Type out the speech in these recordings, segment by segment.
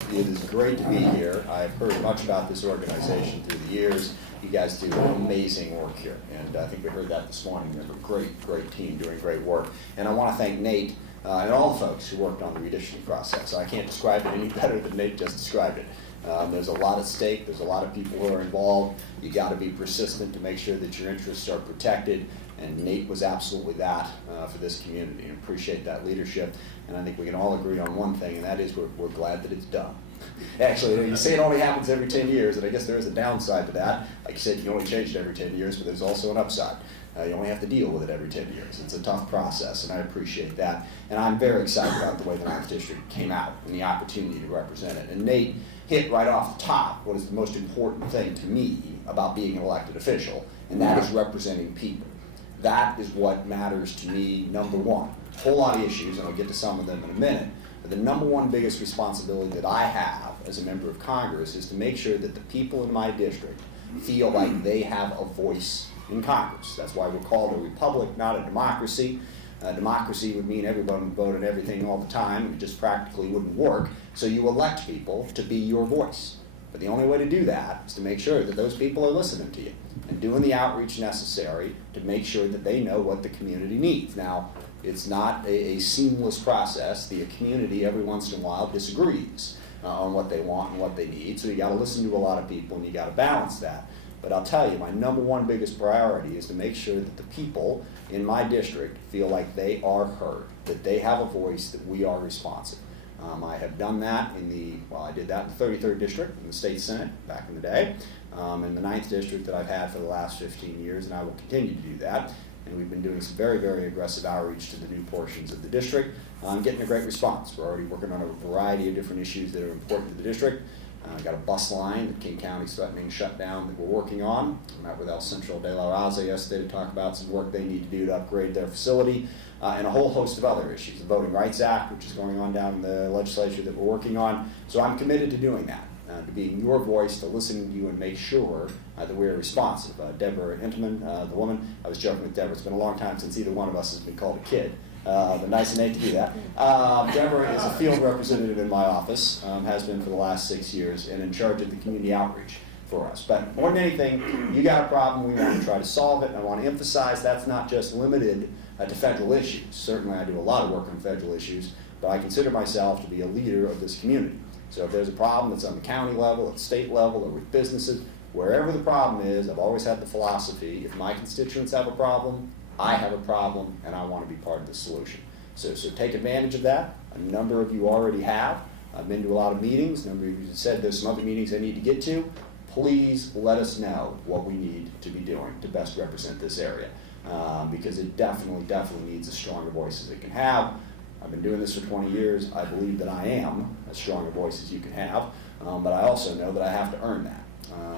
It is great to be here. I've heard much about this organization through the years. You guys do amazing work here, and I think we heard that this morning. You have a great team doing great work. And I want to thank Nate and all the folks who worked on the redistricting process. I can't describe it any better than Nate just described it. There's a lot at stake. There's a lot of people who are involved. You got to be persistent to make sure that your interests are protected. And Nate was absolutely that for this community, and appreciate that leadership. And I think we can all agree on one thing, and that is we're glad that it's done. Actually, you say it only happens every 10 years, and I guess there is a downside to that. Like you said, you can only change it every 10 years, but there's also an upside. You only have to deal with it every 10 years. It's a tough process, and I appreciate that. And I'm very excited about the way the 9th District came out and the opportunity to represent it. And Nate hit right off the top what is the most important thing to me about being an elected official, and that is representing people. That is what matters to me, number one. A whole lot of issues, and I'll get to some of them in a minute, but the number one biggest responsibility that I have as a member of Congress is to make sure that the people in my district feel like they have a voice in Congress. That's why we're called a republic, not a democracy. Democracy would mean everyone would vote on everything all the time, and it just practically wouldn't work. So you elect people to be your voice. But the only way to do that is to make sure that those people are listening to you and doing the outreach necessary to make sure that they know what the community needs. Now, it's not a seamless process. The community every once in a while disagrees on what they want and what they need. So you got to listen to a lot of people, and you got to balance that. But I'll tell you, my number one biggest priority is to make sure that the people in my district feel like they are heard, that they have a voice, that we are responsive. I have done that I did that in the 33rd District in the State Senate back in the day, in the 9th District that I've had for the last 15 years, and I will continue to do that. And we've been doing some very aggressive outreach to the new portions of the district. Getting a great response. We're already working on a variety of different issues that are important to the district. Got a bus line that King County's threatening to shut down that we're working on. I met with El Centro de la Raza yesterday to talk about some work they need to do to upgrade their facility, and a whole host of other issues. The Voting Rights Act, which is going on down in the legislature that we're working on. So I'm committed to doing that, to being your voice, to listening to you and make sure that we're responsive. Deborah Intiman, the woman, I was joking with Deborah, it's been a long time since either one of us has been called a kid. But nice and Nate to do that. Deborah is a field representative in my office, has been for the last 6 years, and in charge of the community outreach for us. But more than anything, you got a problem, we want to try to solve it, and I want to emphasize that's not just limited to federal issues. Certainly I do a lot of work on federal issues, but I consider myself to be a leader of this community. So if there's a problem that's on the county level, at the state level, or with businesses, wherever the problem is, I've always had the philosophy, if my constituents have a problem, I have a problem, and I want to be part of the solution. So take advantage of that. A number of you already have. I've been to a lot of meetings. A number of you said there's some other meetings I need to get to. Please let us know what we need to be doing to best represent this area, because it definitely needs as strong a voice as it can have. I've been doing this for 20 years. I believe that I am as strong a voice as you can have, but I also know that I have to earn that.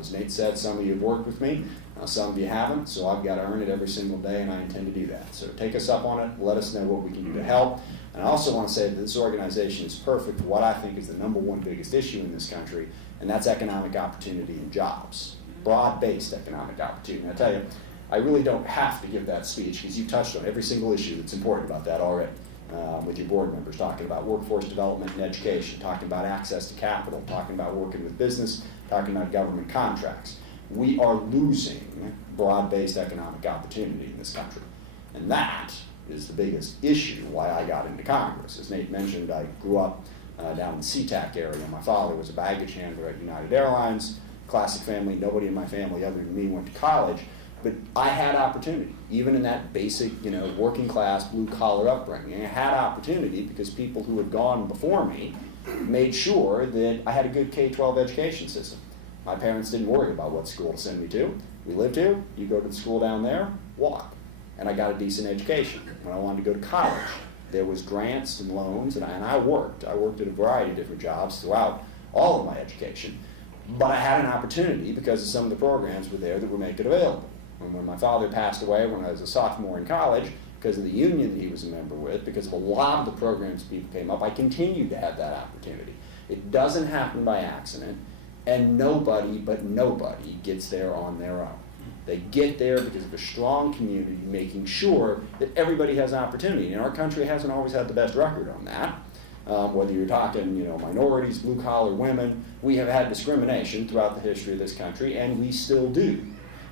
As Nate said, some of you have worked with me, some of you haven't, so I've got to earn it every single day, and I intend to do that. So take us up on it, let us know what we can do to help. And I also want to say that this organization is perfect for what I think is the number one biggest issue in this country, and that's economic opportunity and jobs. Broad-based economic opportunity. And I tell you, I really don't have to give that speech because you touched on every single issue that's important about that already. With your board members, talking about workforce development and education, talking about access to capital, talking about working with business, talking about government contracts. We are losing broad-based economic opportunity in this country. And that is the biggest issue why I got into Congress. As Nate mentioned, I grew up down in the SeaTac area. My father was a baggage handler at United Airlines, classic family. Nobody in my family other than me went to college. But I had opportunity, even in that basic, working class, blue collar upbringing. I had opportunity because people who had gone before me made sure that I had a good K-12 education system. My parents didn't worry about what school to send me to. We lived here, you go to the school down there, walk. And I got a decent education. When I wanted to go to college, there was grants and loans, and I worked. I worked at a variety of different jobs throughout all of my education. But I had an opportunity because of some of the programs were there that would make it available. And when my father passed away when I was a sophomore in college, because of the union that he was a member with, because of a lot of the programs people came up, I continued to have that opportunity. It doesn't happen by accident, and nobody gets there on their own. They get there because of a strong community making sure that everybody has opportunity. And our country hasn't always had the best record on that. Whether you're talking, minorities, blue-collar women, we have had discrimination throughout the history of this country, and we still do.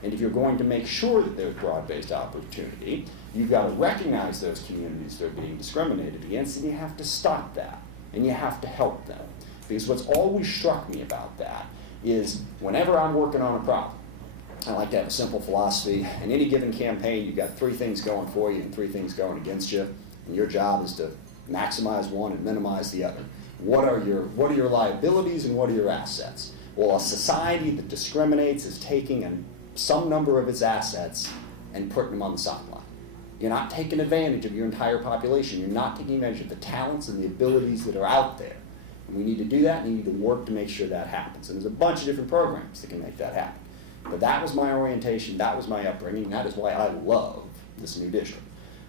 And if you're going to make sure that there's broad-based opportunity, you've got to recognize those communities that are being discriminated against, and you have to stop that, and you have to help them. Because what's always struck me about that is whenever I'm working on a problem, I like to have a simple philosophy. In any given campaign, you've got 3 things going for you and 3 things going against you, and your job is to maximize one and minimize the other. What are your liabilities and what are your assets? Well, a society that discriminates is taking some number of its assets and putting them on the sideline. You're not taking advantage of your entire population. You're not taking advantage of the talents and the abilities that are out there. And we need to do that, and we need to work to make sure that happens. And there's a bunch of different programs that can make that happen. But that was my orientation, that was my upbringing, that is why I love this new district.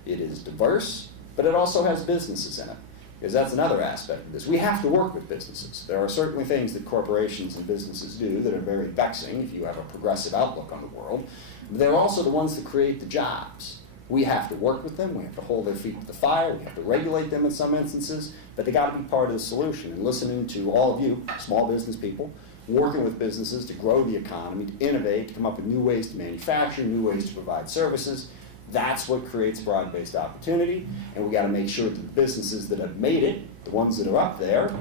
It is diverse, but it also has businesses in it, because that's another aspect of this. We have to work with businesses. There are certainly things that corporations and businesses do that are very vexing if you have a progressive outlook on the world. But they're also the ones that create the jobs. We have to work with them, we have to hold their feet to the fire, we have to regulate them in some instances, but they got to be part of the solution. And listening to all of you, small business people, working with businesses to grow the economy, to innovate, to come up with new ways to manufacture, new ways to provide services, that's what creates broad-based opportunity. And we got to make sure that the businesses that have made it, the ones that are up there,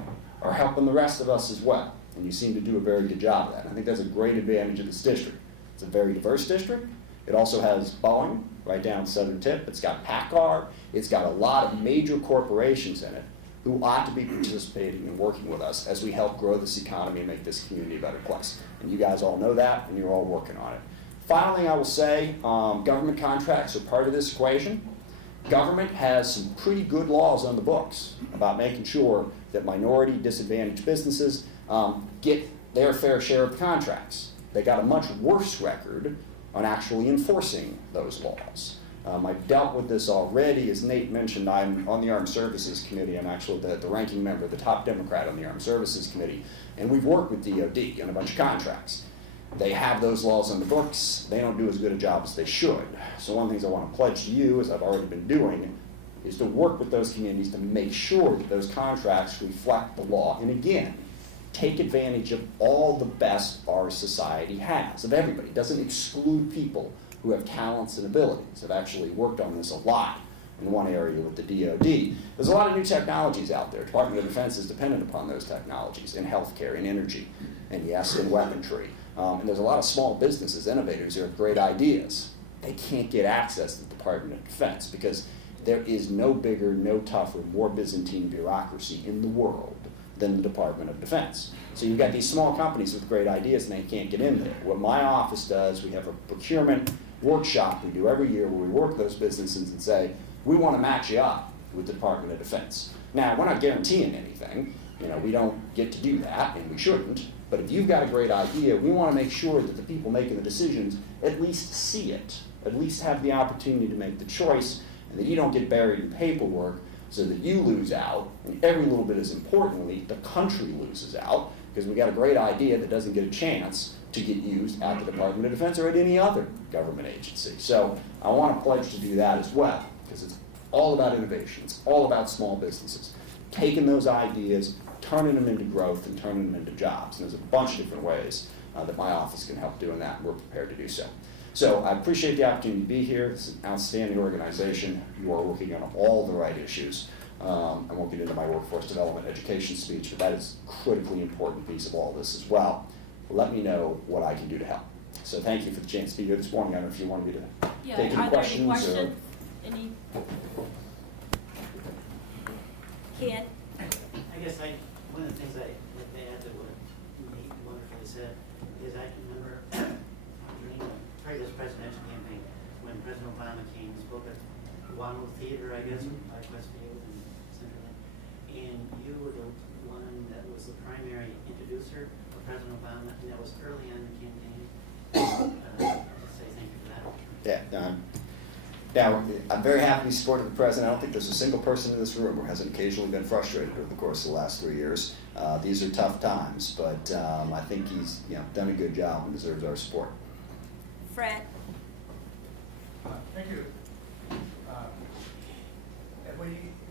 are helping the rest of us as well. And you seem to do a very good job of that. I think that's a great advantage of this district. It's a very diverse district. It also has Boeing right down the southern tip. It's got PACCAR. It's got a lot of major corporations in it who ought to be participating and working with us as we help grow this economy and make this community a better place. And you guys all know that, and you're all working on it. Finally, I will say government contracts are part of this equation. Government has some pretty good laws on the books about making sure that minority disadvantaged businesses get their fair share of the contracts. They got a much worse record on actually enforcing those laws. I've dealt with this already. As Nate mentioned, I'm on the Armed Services Committee. I'm actually the ranking member, the top Democrat on the Armed Services Committee. And we've worked with DOD on a bunch of contracts. They have those laws on the books. They don't do as good a job as they should. So one of the things I want to pledge to you, as I've already been doing, is to work with those communities to make sure that those contracts reflect the law. And again, take advantage of all the best our society has, of everybody. It doesn't exclude people who have talents and abilities. I've actually worked on this a lot in one area with the DOD. There's a lot of new technologies out there. Department of Defense is dependent upon those technologies in healthcare, in energy, and yes, in weaponry. And there's a lot of small businesses, innovators who have great ideas. They can't get access to the Department of Defense because there is no bigger, no tougher, more Byzantine bureaucracy in the world than the Department of Defense. So you've got these small companies with great ideas and they can't get in there. What my office does, we have a procurement workshop we do every year where we work with those businesses and say, we want to match you up with the Department of Defense. Now, we're not guaranteeing anything. We don't get to do that, and we shouldn't. But if you've got a great idea, we want to make sure that the people making the decisions at least see it, at least have the opportunity to make the choice, and that you don't get buried in paperwork so that you lose out, and every little bit as importantly, the country loses out, because we got a great idea that doesn't get a chance to get used at the Department of Defense or at any other government agency. So I want to pledge to do that as well, because it's all about innovation. It's all about small businesses. Taking those ideas, turning them into growth, and turning them into jobs. And there's a bunch of different ways that my office can help doing that, and we're prepared to do so. So I appreciate the opportunity to be here. It's an outstanding organization. You are working on all the right issues. I won't get into my workforce development education speech, but that is a critically important piece of all this as well. Let me know what I can do to help. So thank you for the chance to be here this morning. I don't know if you wanted me to take any questions. Questions? Any? Ken? I guess one of the things I would add to what Nate wonderfully said is I can remember during the previous presidential campaign when President Obama came and spoke at the Wano Theater, I guess, by Westfield and Centerland. And you were the one that was the primary introducer of President Obama, and that was early on in the campaign. I'll say thank you for that. Yeah. Now, I'm very happy to support the president. I don't think there's a single person in this room who hasn't occasionally been frustrated over the course of the last 3 years. These are tough times, but I think he's done a good job and deserves our support. Fred? Thank you.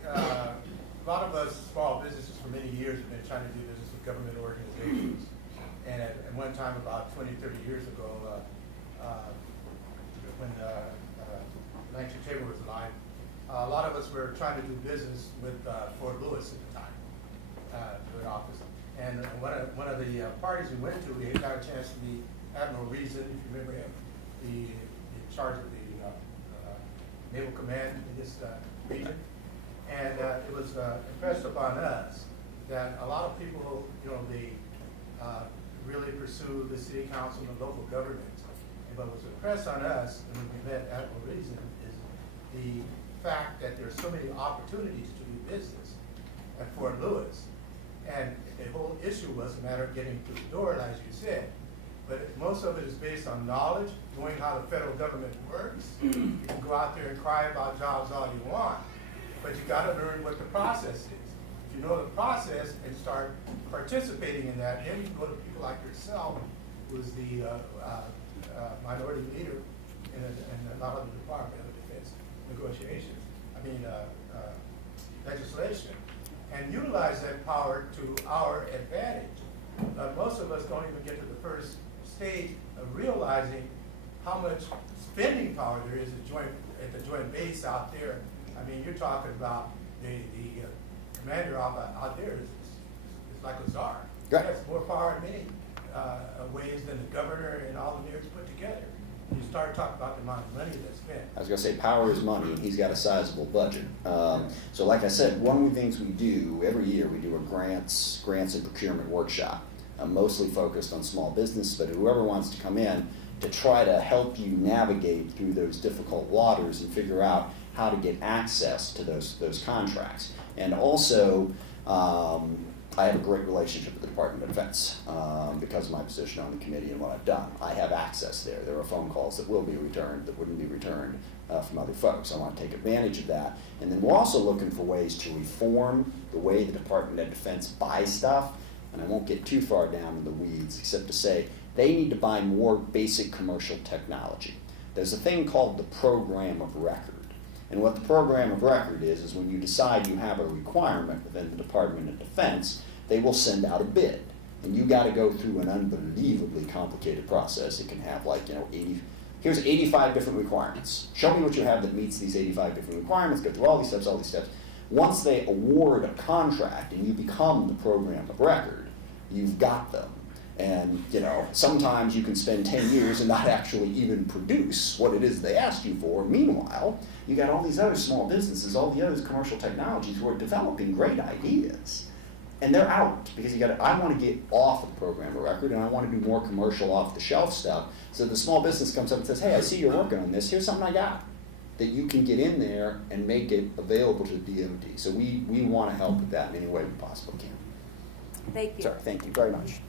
A lot of us small businesses for many years have been trying to do business with government organizations. And at one time, about 20, 30 years ago, when Langston Tabor was alive, a lot of us were trying to do business with Fort Lewis at the time, their office. And one of the parties we went to, we had got a chance to meet Admiral Reason, if you remember him, the in charge of the Naval Command in this region. And it was impressed upon us that a lot of people, they really pursue the city council and the local government. But what was impressed on us when we met Admiral Reason is the fact that there are so many opportunities to do business at Fort Lewis. And the whole issue was a matter of getting through the door, as you said. But most of it is based on knowledge, knowing how the federal government works. You can go out there and cry about jobs all you want, but you got to learn what the process is. If you know the process and start participating in that, then you can go to people like yourself, who is the minority leader in a lot of the Department of Defense negotiations, legislation, and utilize that power to our advantage. Most of us don't even get to the first stage of realizing how much spending power there is at the joint base out there. I mean, you're talking about the commander out there is like a czar. Right. He has more power in many ways than the governor and all the mayors put together. You start talking about the amount of money that's spent. I was going to say power is money, and he's got a sizable budget. So like I said, one of the things we do every year, we do a grants and procurement workshop, mostly focused on small business, but whoever wants to come in to try to help you navigate through those difficult waters and figure out how to get access to those contracts. And also, I have a great relationship with the Department of Defense because of my position on the committee and what I've done. I have access there. There are phone calls that will be returned that wouldn't be returned from other folks. I want to take advantage of that. And then we're also looking for ways to reform the way the Department of Defense buys stuff. And I won't get too far down in the weeds except to say they need to buy more basic commercial technology. There's a thing called the program of record. And what the program of record is when you decide you have a requirement within the Department of Defense, they will send out a bid. And you got to go through an unbelievably complicated process. It can have here's 85 different requirements. Show me what you have that meets these 85 different requirements, go through all these steps. Once they award a contract and you become the program of record, you've got them. And sometimes you can spend 10 years and not actually even produce what it is they asked you for. Meanwhile, you got all these other small businesses, all the other commercial technologies who are developing great ideas. And they're out because I want to get off the program of record and I want to do more commercial off-the-shelf stuff. So the small business comes up and says, hey, I see you're working on this. Here's something I got that you can get in there and make it available to the DoD. So we want to help with that in any way we possibly can. Thank you. Sorry, thank you very much.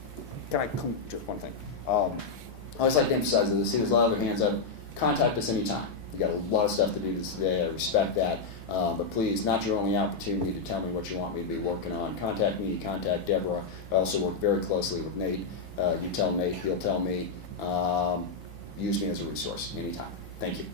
Can I just one thing? I always like to emphasize that I see there's a lot of other hands up. Contact us anytime. We've got a lot of stuff to do today. I respect that. But please, not your only opportunity to tell me what you want me to be working on. Contact me, contact Deborah. I also work very closely with Nate. You tell Nate, he'll tell me. Use me as a resource anytime. Thank you.